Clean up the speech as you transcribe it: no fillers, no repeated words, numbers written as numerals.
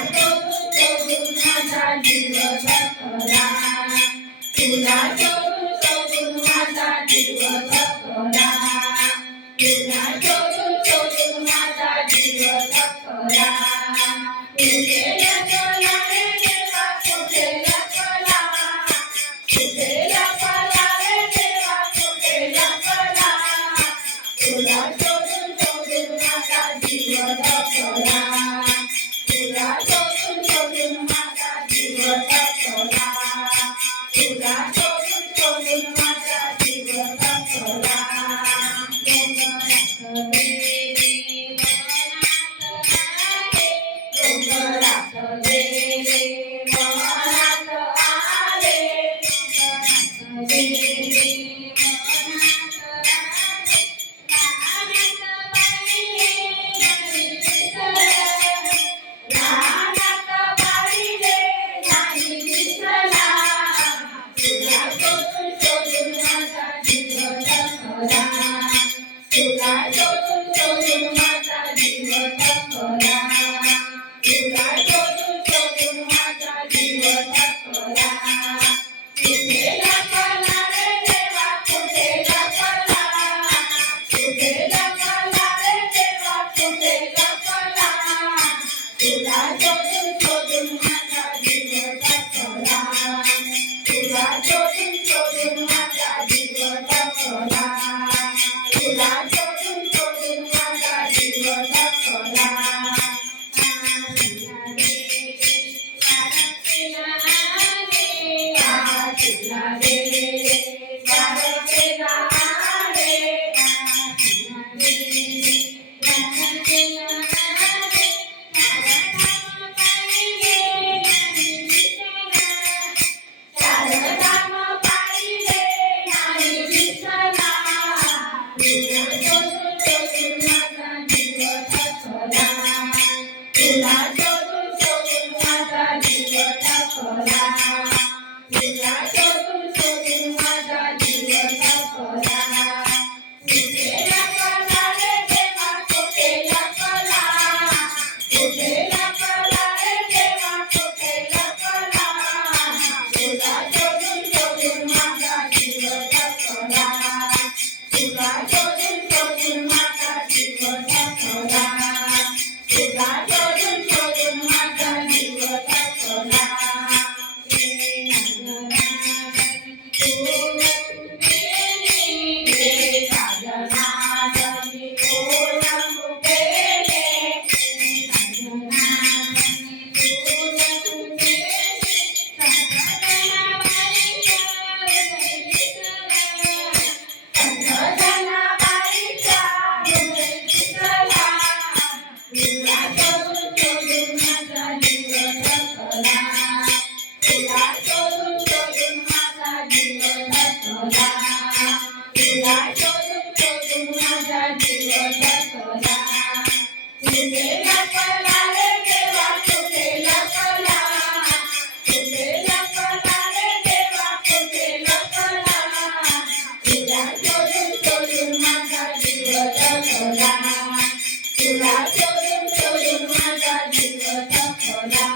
शोधून माझा जीव थकला, तुला शोधून शोधून माझा जीव थकला, तुला शोधून शोधून माझा जीव थकला. कुठे लपला रे देवा, कुठे लपला, कुठे लपला रे देवा, कुठे लपला, तुला शोधून शोधून माझा जीव थकला, तुला शोधून शोधून माझा जीव थकला, तुला शोधून शोधून माझा जीव थकला. डोंगरात गेले मनात आले, डोंगरात गेले मनात आले, रानात पाहिले नाही दिसला, रानात पाहिले नाही दिसला, तुला शोधून शोधून माझा जीव थकला, तुला शोधून शोधून माझा जीव थकला, तुला शोधून शोधून माझा जीव थकला. कुठे लपला रे देवा, कुठे लपला, कुठे लपला रे देवा, कुठे लपला, तुला शोधून शोधून माझा जीव थकला, तुला शोधून शोधून माझा जीव थकला, तुला शोधून शोधून माझा जीव थकला. तुला शोधून शोधून माझा जीव थकला, तुला शोधून शोधून माझा जीव थकला. कुठे लपला रे देवा, कुठे लपला, कुठे लपला रे देवा, कुठे लपला, तुला शोधून शोधून माझा जीव थकला, तुला शोधून शोधून माझा जीव थकला, तुला शोधून शोधून माझा जीव थकला. तुला शोधून शोधून माझा जीव थकला, कुठे लपला रे देवा, कुठे लपला, कुठे लपला रे देवा, कुठे लपला, तुला शोधून शोधून माझा जीव थकला, तुला शोधून शोधून माझा जीव थकला.